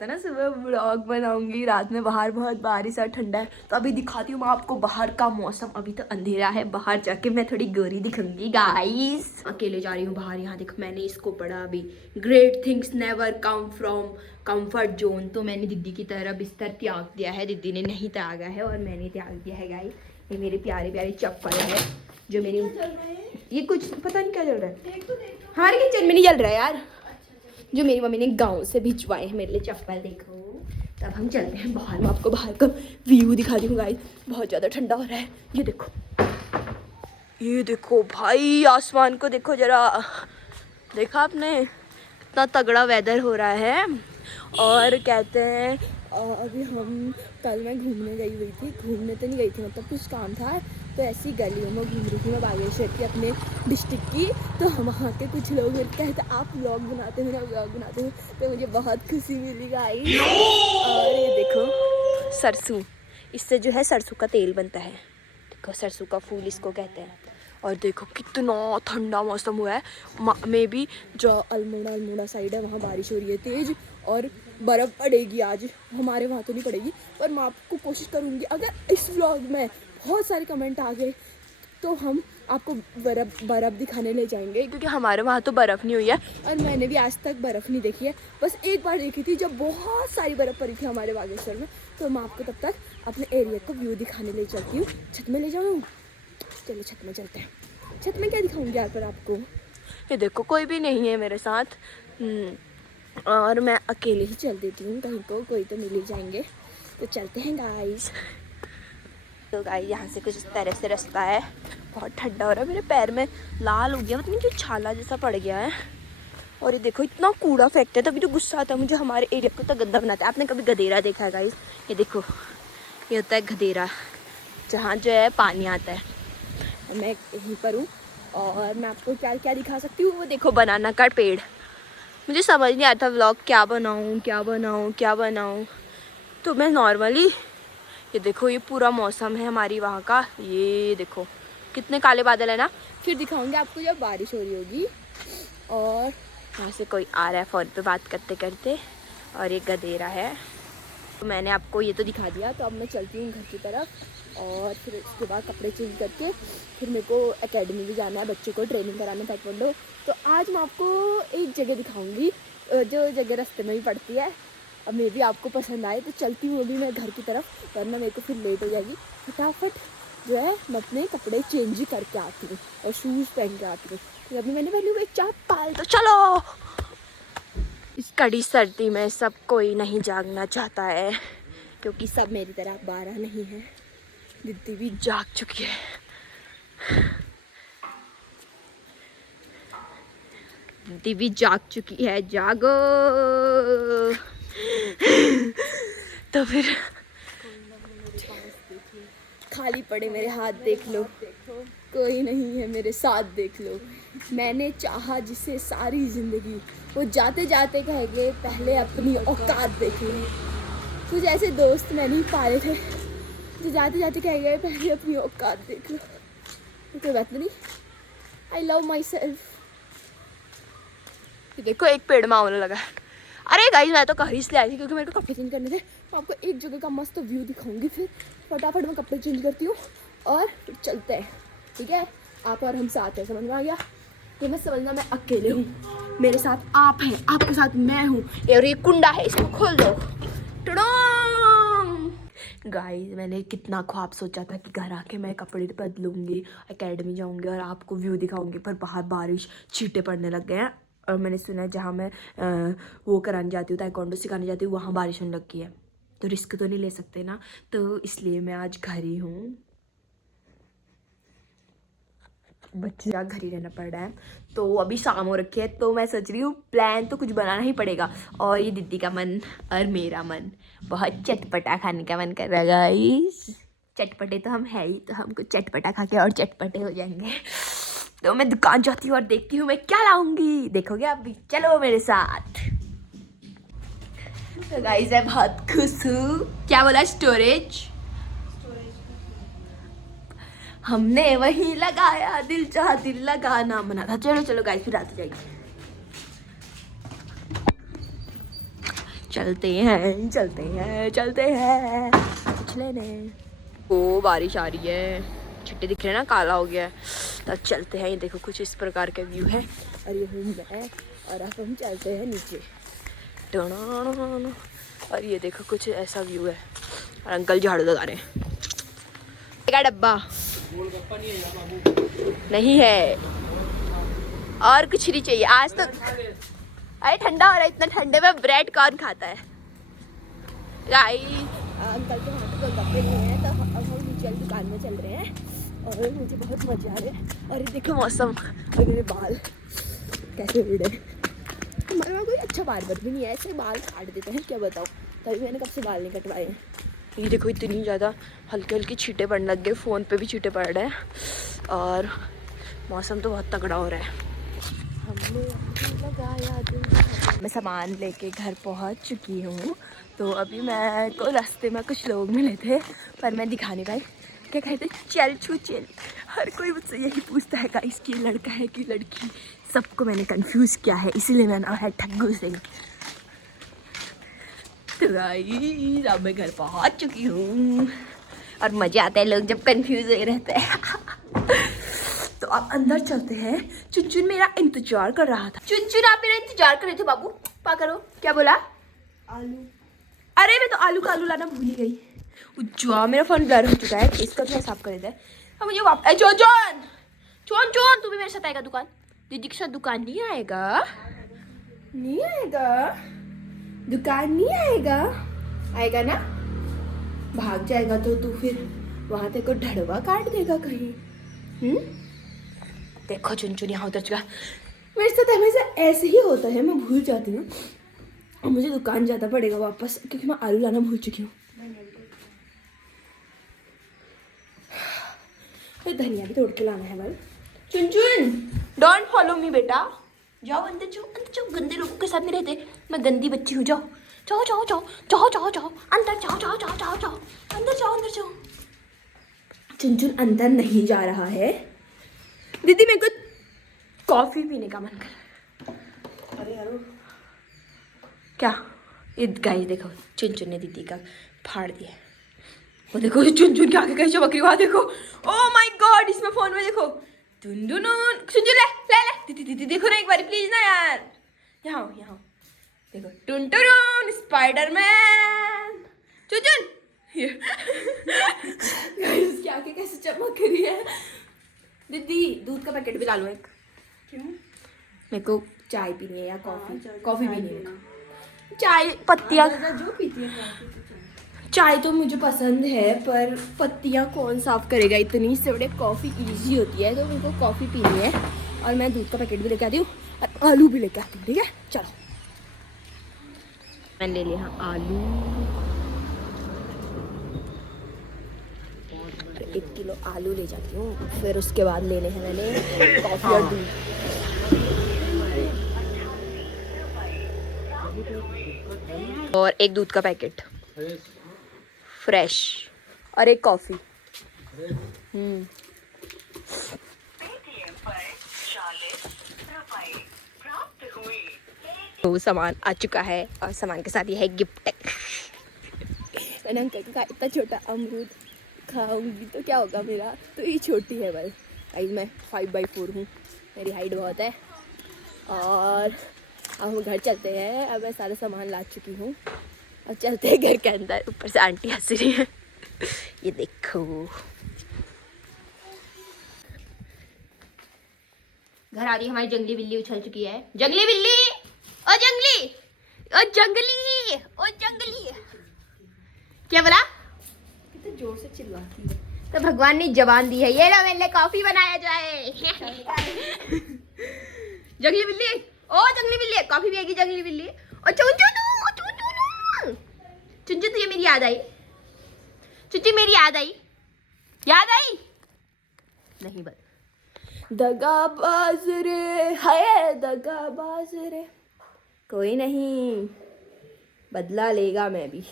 तो ना सुबह व्लॉग बनाऊंगी, रात में बाहर बहुत बारिश और ठंडा है, तो अभी दिखाती हूँ मैं आपको बाहर का मौसम। अभी तो अंधेरा है, बाहर जाके मैं थोड़ी गोरी दिखूंगी गाइस। अकेले जा रही हूँ बाहर। यहाँ देखो मैंने इसको पढ़ा अभी, great things never come from comfort zone. तो मैंने दीदी की तरह बिस्तर त्याग दिया है, दीदी ने नहीं त्यागा है और मैंने त्याग दिया है गाइस। ये मेरे प्यारे प्यारे चप्पल है जो मेरी, ये कुछ पता नहीं क्या चल रहा है, हमारे किचन में नहीं चल रहा है यार, जो मेरी मम्मी ने गांव से भिजवाए हैं मेरे लिए चप्पल। देखो तब हम चलते हैं बाहर, मैं आपको बाहर का व्यू दिखा दी हूँ गाइस। बहुत ज़्यादा ठंडा हो रहा है। ये देखो भाई, आसमान को देखो जरा, देखा आपने इतना तगड़ा वेदर हो रहा है। और कहते हैं अभी हम, कल मैं घूमने गई हुई थी, घूमने तो नहीं गई थी मतलब कुछ काम था, तो ऐसी गलियों में घूम रही थी मैं बागेश्वर की अपने डिस्ट्रिक्ट की। तो हम वहाँ के कुछ लोग मेरे कहते आप व्लॉग बनाते हो ना, व्लॉग बनाते हो, तो मुझे बहुत खुशी मिली गाइस। और ये देखो सरसों, इससे जो है सरसों का तेल बनता है। देखो सरसों का फूल इसको कहते हैं। और देखो कितना ठंडा मौसम हुआ है। मे भी जो अल्मोड़ा साइड है वहाँ बारिश हो रही है तेज़, और बर्फ़ पड़ेगी आज। हमारे वहाँ तो नहीं पड़ेगी, पर मैं आपको कोशिश करूँगी, अगर इस व्लॉग में बहुत सारे कमेंट आ गए तो हम आपको बर्फ़ दिखाने ले जाएंगे, क्योंकि हमारे वहाँ तो बर्फ़ नहीं हुई है और मैंने भी आज तक बर्फ़ नहीं देखी है। बस एक बार देखी थी जब बहुत सारी बर्फ़ पड़ी थी हमारे बागेश्वर में। तो मैं आपको तब तक अपने एरिया को व्यू दिखाने ले चलती हूँ। छत में ले जाऊँ, चलो छत में चलते हैं। छत में क्या दिखाऊंगी यहाँ पर आपको, ये देखो कोई भी नहीं है मेरे साथ, और मैं अकेले ही चल देती हूँ कहीं को, कोई तो मिल ही जाएंगे। तो चलते हैं गाइस। तो गाइस यहाँ से कुछ इस तरह से रास्ता है। बहुत ठंडा हो रहा है, मेरे पैर में लाल हो गया, मतलब जो छाला जैसा पड़ गया है। और ये देखो इतना कूड़ा फेंकते हैं, तभी तो गुस्सा आता है मुझे, हमारे एरिया को तो गंदा बनाता है। आपने कभी गधेरा देखा है गाइस? ये देखो ये होता है गधेरा, जहाँ जो है पानी आता है। मैं यहीं पर हूँ और मैं आपको क्या क्या दिखा सकती हूँ। वो देखो बनाना का पेड़। मुझे समझ नहीं आता व्लॉग क्या बनाऊँ। तो मैं नॉर्मली, ये देखो ये पूरा मौसम है हमारी वहाँ का, ये देखो कितने काले बादल है ना। फिर दिखाऊंगी आपको जब बारिश हो रही होगी। और यहाँ से कोई आ रहा है फ़ोन पे बात करते करते, और ये गधेरा है। तो मैंने आपको ये तो दिखा दिया, तो अब मैं चलती हूँ घर की तरफ। और फिर उसके बाद कपड़े चेंज करके फिर मेरे को एकेडमी भी जाना है, बच्चों को ट्रेनिंग कराना ताइक्वांडो। तो आज मैं आपको एक जगह दिखाऊंगी, जो जगह रास्ते में भी पड़ती है। अब मे भी आपको पसंद आए, तो चलती हूँ अभी मैं घर की तरफ, वरना मेरे को फिर लेट हो जाएगी। फटाफट जो है मैं अपने कपड़े चेंज ही करके आती हूँ और शूज़ पहन के आती हूँ। तो अभी मैंने पहनी हुई चप्पल, तो चलो। इस कड़ी सर्दी में सब कोई नहीं जागना चाहता है, क्योंकि सब मेरी तरह 12 नहीं है। दीदी भी जाग चुकी है, दीदी भी जाग चुकी है, जागो। तो फिर खाली पड़े मेरे हाथ देख लो, कोई नहीं है मेरे साथ देख लो। मैंने चाहा जिसे सारी जिंदगी, वो जाते जाते कह गए पहले अपनी औकात देख लो। कुछ ऐसे दोस्त मैंने ही पाए थे जो जाते जाते कह गए पहले अपनी औकात देख लो। तो कोई बात नहीं, आई लव माई सेल्फ। देखो एक पेड़ में आने लगा। अरे गाइस मैं तो कहीं इसलिए आई थी क्योंकि मेरे को कपड़े चेंज करने थे। तो आपको एक जगह का मस्त व्यू दिखाऊंगी, फिर फटाफट मैं कपड़े चेंज करती हूँ और फिर चलते हैं, ठीक है? आप और हम साथ हैं, समझ में आ गया? ये मत समझना मैं अकेले हूँ, मेरे साथ आप हैं, आपके साथ मैं हूँ। और ये कुंडा है, इसको खोल दो। गाइस मैंने कितना ख्वाब सोचा था कि घर आके मैं कपड़े बदलूंगी, एकेडमी जाऊंगी और आपको व्यू दिखाऊंगी, पर बाहर बारिश छींटे पड़ने लग गए हैं। और मैंने सुना है जहाँ मैं वो कराने जाती हूँ, ताइक्वांडो सिखाने जाती हूँ, वहाँ बारिश होने लगी है। तो रिस्क तो नहीं ले सकते ना, तो इसलिए मैं आज घर ही हूँ। बच्चे घर ही रहना पड़ रहा है। तो अभी शाम हो रखी है, तो मैं सोच रही हूँ प्लान तो कुछ बनाना ही पड़ेगा। और ये दीदी का मन और मेरा मन, बहुत चटपटा खाने का मन कर रहा है गाइस। चटपटे तो हम है ही, तो हमको चटपटा खा के और चटपटे हो जाएंगे। तो मैं दुकान जाती हूँ और देखती हूँ मैं क्या लाऊंगी, देखोगे आप भी, चलो मेरे साथ। तो गाइस मैं बहुत खुश हूँ। क्या बोला? स्टोरेज हमने वही लगाया, दिल चाहा दिल लगाना मना था। चलो चलो गाइस फिर रात हो जाएगी। चलते हैं चलते हैं चलते हैं कुछ लेने। ओ बारिश आ रही है, छिट्टे दिख रहे हैं ना, काला हो गया है। तो चलते हैं, ये देखो कुछ इस प्रकार का व्यू है और ये हूँ मैं और अब हम चलते हैं नीचे। और ये देखो कुछ ऐसा व्यू है और अंकल झाड़ू लगा रहे हैं। का डब्बा नहीं है और कुछ नहीं चाहिए आज तो। अरे ठंडा हो रहा है, इतना ठंडे में ब्रेड कौन खाता है। अंकल के वहाँ पे गोलगप्पे नहीं है तो अब हम नीचे दुकान में चल रहे हैं और मुझे बहुत मजा आ रहा है। और ये देखो मौसम और मेरे बाल कैसे उड़ रहे हैं। हमारे वहाँ कोई अच्छा बार्बर भी नहीं है, ऐसे बाल काट देते हैं, क्या बताओ। तभी मैंने कब से बाल नहीं कटवाए हैं। ये देखो इतनी ज़्यादा हल्की हल्की छींटे पड़ने लग गए, फ़ोन पे भी छींटे पड़ रहे हैं और मौसम तो बहुत तगड़ा हो रहा है। हमने लगाया मैं सामान लेके घर पहुंच चुकी हूँ। तो अभी मैं को रास्ते में कुछ लोग मिले थे पर मैं दिखा नहीं पाई। क्या कहते चल छू चल, हर कोई मुझसे यही पूछता है गाइस कि लड़का है कि लड़की। सबको मैंने कंफ्यूज किया है, इसीलिए मेरा नाम है ठग्गू सिंह। तो गाइस अब मैं घर पहुंच चुकी हूँ और मज़ा आता है लोग जब कंफ्यूज हो रहते हैं। तो अब अंदर चलते हैं। चुनचुन मेरा इंतजार कर रहा था। चुनचुन आप मेरा इंतजार कर रहे थे बाबू, पा करो। क्या बोला? आलू। अरे मैं तो आलू का आलू लाना भूल ही गई। उज्जवा मेरा फोन ब्लर हो चुका है, इसका थोड़ा साफ कर देता है। अब मुझे वापस जोन जोन जोन तू भी मेरे साथ आएगा दुकान? दीदी के साथ दुकान नहीं आएगा, नहीं आएगा दुकान नहीं आएगा, आएगा ना? भाग जाएगा तो तू फिर वहां तेरे को ढड़वा काट देगा कहीं। देखो चुनचुन यहाँ उतर चुका। मेरे साथ हमेशा ऐसे ही होता है, मैं भूल जाती हूँ और मुझे दुकान जाना पड़ेगा वापस क्योंकि मैं आलू लाना भूल चुकी हूँ। धनिया भी तोड़ के लाना है भाई। चुनचुन डोंट फॉलो मी बेटा, जाओ अंदर जाओ, अंदर जाओ। गंदे लोगों के साथ नहीं रहते, मैं गंदी बच्ची हूँ। जाओ जाओ जाओ जाओ जाओ जाओ जाओ अंदर जाओ जाओ जाओ जाओ जाओ अंदर जाओ अंदर जाओ। चुनचुन अंदर नहीं जा रहा है। दीदी मेरे को कॉफी पीने का मन कर। अरे यार क्या ये गाइस देखो चुनचुन ने दीदी का फाड़ दिया। वो देखो चुनचुन के आगे कैसे चमक रही, वहाँ देखो। ओह माय गॉड, इसमें फोन में देखो। चुनचुन ले ले ले दीदी दीदी देखो ना एक बार प्लीज ना यार। यहाँ यहाँ देखो टुनटुन स्पाइडरमैन। चुनचुन गाइस क्या आगे कैसे चमक रही है। दीदी दूध का पैकेट भी ला लो एक। क्यों? मेरे को चाय पीनी है या कॉफी? कॉफी पीनी है। चाय पत्तियाँ जो पीती है। चाय तो मुझे पसंद है पर पत्तियाँ कौन साफ करेगा इतनी से बड़े। कॉफ़ी इजी होती है तो मेरे को कॉफ़ी पीनी है और मैं दूध का पैकेट भी लेके आती हूँ और आलू भी लेके आती हूँ। ठीक है चलो मैंने ले लिया आलू। 1 किलो आलू ले जाती हूँ, फिर उसके बाद लेने हैं मैंने कॉफ़ी और दूध। और एक दूध का पैकेट फ्रेश और एक कॉफी। तो सामान आ चुका है और सामान के साथ ये है गिफ्ट। मैंने अंकल का इतना छोटा अमरूद खाऊंगी तो क्या होगा मेरा, तो ये छोटी है भाई मैं 5x4 हूँ, मेरी हाइट बहुत है। और अब हम घर चलते हैं। अब मैं सारा सामान ला चुकी हूँ और चलते हैं घर के अंदर। ऊपर से आंटी हंस रही है। ये देखो घर आ रही हमारी जंगली बिल्ली, उछल चुकी है। जंगली बिल्ली ओ जंगली ओ जंगली ओ जंगली। क्या बोला? कितने जोर से चिल्लाती है। तो भगवान ने जबान दी है। ये लो मेरे लिए कॉफी बनाया जाए। जंगली बिल्ली ओ जंगली बिल्ली कॉफी भी आएगी। जंगली बिल्ली ओ चुनचुन तुझे मेरी याद आई? चुची मेरी याद आई? याद आई नहीं? बस दगाबाज रे है दगाबाज रे। कोई नहीं बदला लेगा मैं भी।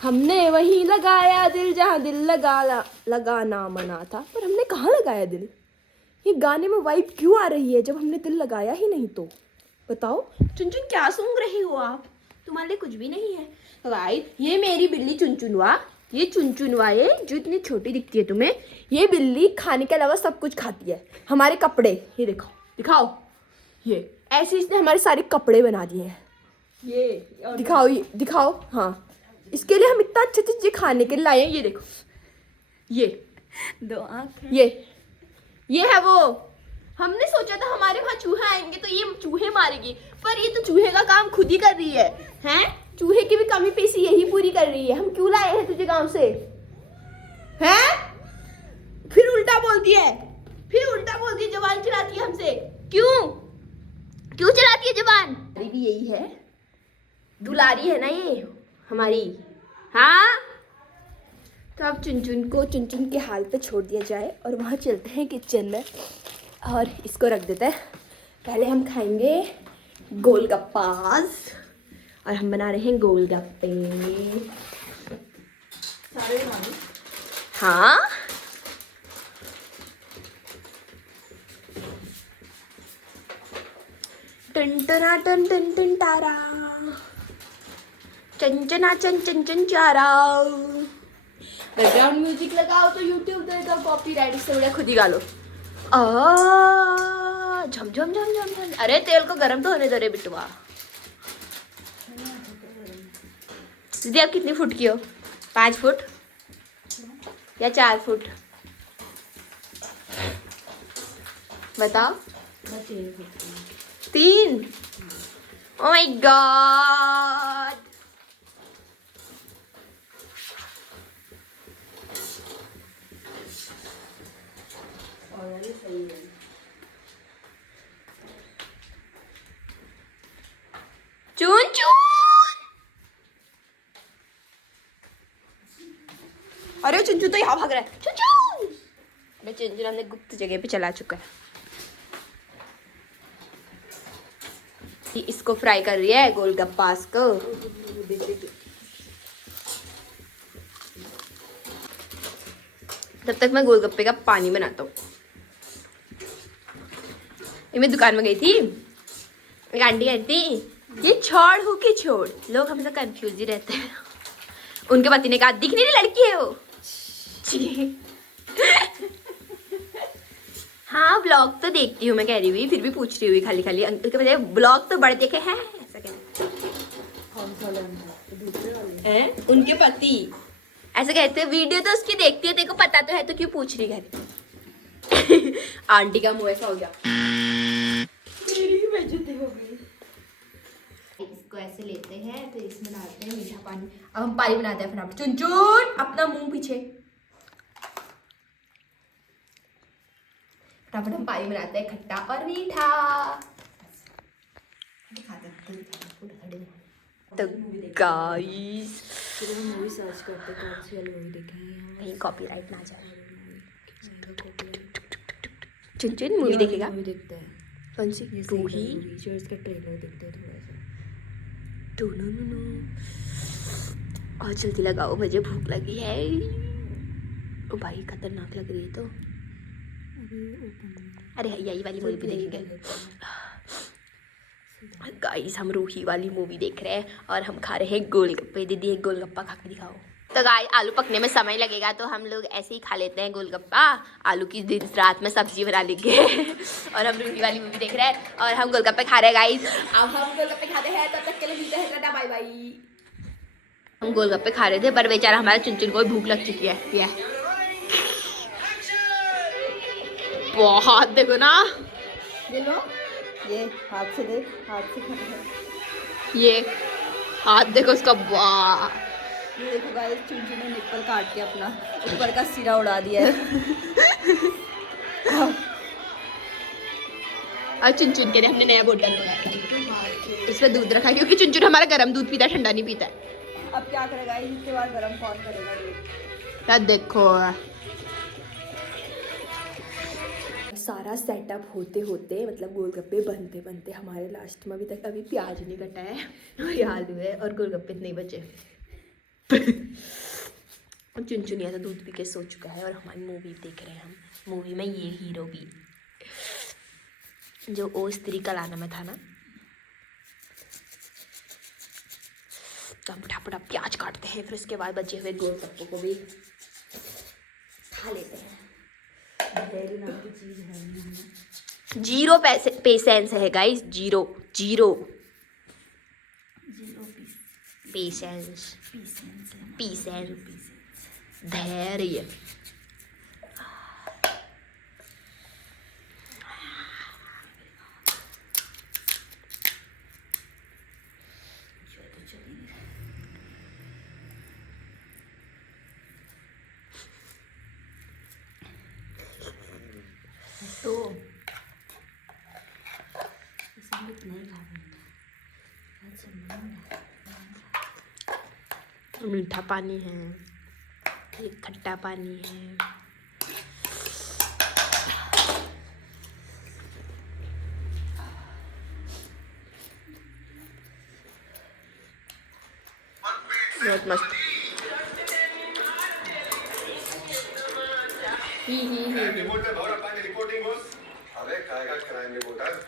हमने वहीं लगाया दिल जहाँ दिल लगाना मना था, पर हमने कहाँ लगाया दिल? ये गाने में वाइब क्यों आ रही है जब हमने दिल लगाया ही नहीं? तो बताओ चुनचुन क्या सूंघ रही हो आप? तुम्हारे लिए कुछ भी नहीं है। तो गाइस ये मेरी बिल्ली चुनचुनवा, ये चुनचुनवा है जो इतनी छोटी दिखती है तुम्हें, ये बिल्ली खाने के अलावा सब कुछ खाती है। हमारे कपड़े ये देखो, दिखाओ, ये ऐसे इसने हमारे सारे कपड़े बना दिए हैं। ये दिखाओ, ये दिखाओ। हाँ, इसके लिए हम इतना अच्छी चीजें खाने के लिए लाए हैं। ये देखो, ये 2 आँख ये है वो। हमने सोचा था हमारे वहाँ चूहे आएंगे तो ये चूहे मारेगी, पर ये तो चूहे का काम खुद ही कर रही है। हैं? चूहे की भी कमी पेशी यही पूरी कर रही है। हम क्यों लाए हैं तुझे गांव से? हैं? फिर उल्टा बोलती है, जबान चलाती है हमसे। क्यों चलाती है जबान? भी यही है, दुलारी है ना ये हमारी। हाँ, तो अब चुनचुन के हाल पे छोड़ दिया जाए और वहाँ चलते हैं किचन में और इसको रख देते हैं। पहले हम खाएंगे गोलगप्पास और हम बना रहे हैं गोलगप्पे। सारे बना दो। हाँ, टन टना टन टन टन तारा, चंचना चन चन चन चारा। बैकग्राउंड म्यूजिक लगाओ तो यूट्यूब देगा कॉपीराइट, इससे बढ़िया खुद ही गा लो। झम झम झम झम झम। अरे तेल को गरम तो होने दो रे बिटुआ। दीदी आप कितनी फुट की हो? 5 फुट या 4 फुट? बताओ। 3? Oh my God. सही है। चून चून। अरे चुनचुन तो यहाँ भाग रहा है। चुनचुन, अरे चुनचुन हमने गुप्त जगह पे चला चुका है। इसको फ्राई कर रही है गोलगप्पास को। तब तक मैं गोलगप्पे का पानी बनाता हूँ। मैं दुकान में गई थी, एक आंटी कहती ये छोड़ हो कि छोड़। लोग हमेशा कंफ्यूज ही रहते हैं। उनके पति ने कहा दिख नहीं रही लड़की है वो। हाँ, ब्लॉग तो देखती हूँ मैं, कह रही हुई, फिर भी पूछ रही हुई खाली खाली। अंकल के बजाय ब्लॉग तो बड़े देखे हैं, ऐसा कहते हैं उनके पति। ऐसे कहते हैं वीडियो तो उसकी देखती है, तेरे को पता तो है, तो क्यों पूछ रही घर। आंटी का मुंह ऐसा हो गया, मेरी बेइज्जती हो गई। इसको ऐसे लेते हैं, फिर इसमें डालते हैं मीठा पानी। अब हम पानी बनाते हैं फटाफट। चुनचुन अपना मुंह पीछे, फटाफट हम पानी बनाते हैं खट्टा और मीठा। तो गाइस मूवी सर्च करते कौन सी वाली मूवी देखेंगे, कहीं कॉपीराइट ना जाए। चुनचुन मूवी देखेगा? मूवी देखते हैं। कौन सी? रूही। जो इसका ट्रेलर देखते हैं थोड़ा सा। और जल्दी लगाओ, मुझे भूख लगी है। ओ भाई खतरनाक लग रही है तो। अरे यही वाली मूवी भी देखेंगे गाइस। हम रूही वाली मूवी देख रहे हैं और हम खा रहे हैं गोलगप्पे। दीदी एक गोलगप्पा खा के दिखाओ। तो गाइस आलू पकने में समय लगेगा तो हम लोग ऐसे ही खा लेते हैं गोलगप्पा। आलू की दिन रात में सब्जी बना लेंगे। और हम रूही वाली मूवी देख रहे हैं और हम गोलगप्पे खा रहे हैं गाइस। अब हम गोलगप्पे खाते हैं, तब तक के लिए मिलते हैं, टाटा बाय बाय। हम गोलगप्पे खा रहे थे पर बेचारा हमारा चुनचुन को भूख लग चुकी है। ये बहुत, देखो ना, ये लो, ये हाथ से देख, हाथ से खा है। ये हाथ देखो उसका। वाह, ये देखो गाइस, चुनचुन ने निप्पल काट के अपना ऊपर का सिरा उड़ा दिया है। और चुनचुन के लिए हमने नया बोतल लगाया, इसमें दूध रखा क्योंकि चुनचुन हमारा गर्म दूध पीता है, ठंडा नहीं पीता है। अब क्या करेगा इसके बाद गरम कौन करेगा दूध? यार देखो, सारा सेटअप होते होते मतलब गोलगप्पे बनते बनते हमारे लास्ट में अभी प्याज नहीं कटा है और ये आलू है और गोलगप्पे नहीं बचे। चुनचुन या तो दूध पी के सो चुका है और हमारी मूवी देख रहे हैं हम। मूवी में ये हीरो भी जो ओ स्त्री कलाना में था ना, तो हम फटाफट प्याज काटते हैं, फिर उसके बाद बचे हुए गोलगप्पों को भी खा लेते हैं। जीरो पैसे पेशेंस है guys, zero zero patience, patience, धैर्य। तो नहीं खा मीठा पानी है, एक खट्टा पानी है। बहुत मस्त। रिपोर्ट में भौरा पांडे रिपोर्टिंग बॉस। अबे कायगा क्राइम रिपोर्टर।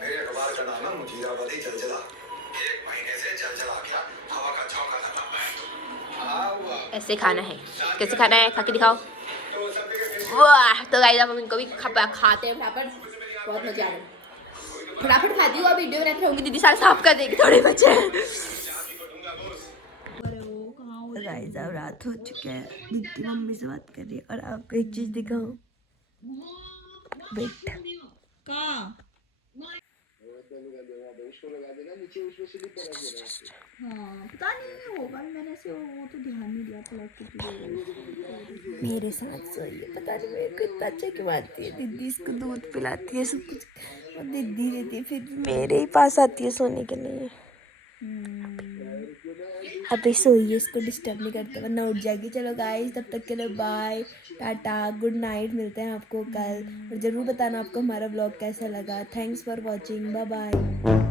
मेरे अखबार का नाम है मुजीराबादी जलजला। 1 महीने से जलजला गया, हवा का झोंका था। ऐसे खाना है, कैसे खाना है खा के दिखाओ। तो सब जगह वाह, तो गाइस आप इनको भी खाते हैं फटाफट, बहुत मजा आ रहा है। फटाफट खाती हूँ, वीडियो बनाते रहूँगी, दीदी सारे साफ कर देगी, थोड़े बचे हैं। गाइस अब रात हो चुके हैं, दीदी मम्मी से बात कर रही है और आपको एक चीज दिखाऊं। वेट हाँ पता नहीं होगा, मैंने ऐसे वो तो ध्यान नहीं दिया था। मेरे साथ सोई है, पता नहीं मेरे को इतना अच्छा क्यों आती है। दीदी इसको दूध पिलाती है सब कुछ, और दीदी रहती है फिर मेरे ही पास आती है सोने के लिए। अभी सोइए, इसको डिस्टर्ब नहीं करते वरना उठ जाएगी। चलो गाइस तब तक के लिए बाय टाटा गुड नाइट, मिलते हैं आपको कल। और ज़रूर बताना आपको हमारा व्लॉग कैसा लगा। Thanks for watching, bye bye.